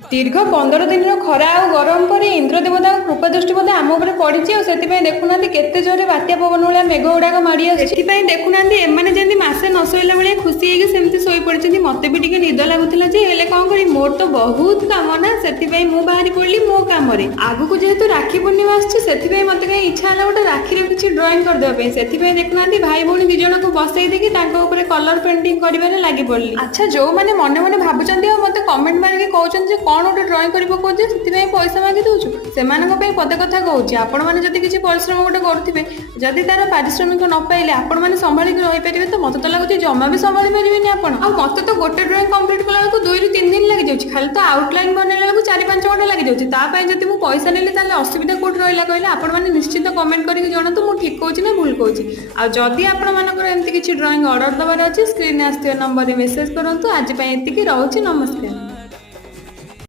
दीर्घ 15 दिन खरा आ गरम पर इंद्र देवता कृपा दृष्टि बोधे आम उपर पड़ी से देखुना केते जोरे बात्या पवन भाया मेघ गुड़ाक माड़ी आसपाई देखुना एमने जमी मसे न शोला भाई खुशी होगी शोई पड़ी मत भी टे निद लगुला कौन करी मोर तो बहुत कम ना से मुझे बाहरी पड़ी मो कम आगू जेहेतु राखी पूर्णिमा आसपाई मत कहीं इच्छा है गोटे राखी किसी ड्रॉइंग करदेवाई से देखुना भाई भौणी दिज को बसई देखी कलर पेंटिंग कर लगी पड़ी। अच्छा जो मैंने मन मन भावुं मत कमेंट मारिक कहते कौन गोटे ड्रॉइंग कर पकाउे से पैसा मागी दूसु से पदे कथा कहूँ आपण मैंने जब किसी परिश्रम गोटे करुवे जदि तार पारिश्रमिक न पाइले आपण मैंने संभाली रहीपर तो मत तो लगुच जमा भी संभाली पारे आप मत तो गोटे ड्रॉइंग कम्प्लीट कला 2 ରୁ 3 दिन लगी जाऊँ खाली तो आउटलाइन बनला 4-5 घंटा लगी जाऊँ जब मुझे पैसा नेली असुविधा कौट रहा कहले आपण मैंने निश्चित कमेंट करके जनातु मुझे ठीक कहूँ ना भूल कहूँ आदि आपमती किसी ड्रॉइंग ऑर्डर दबार अच्छे स्क्रीन आस नंबर मेसेज करूँ आज एति रोचे नमस्कार।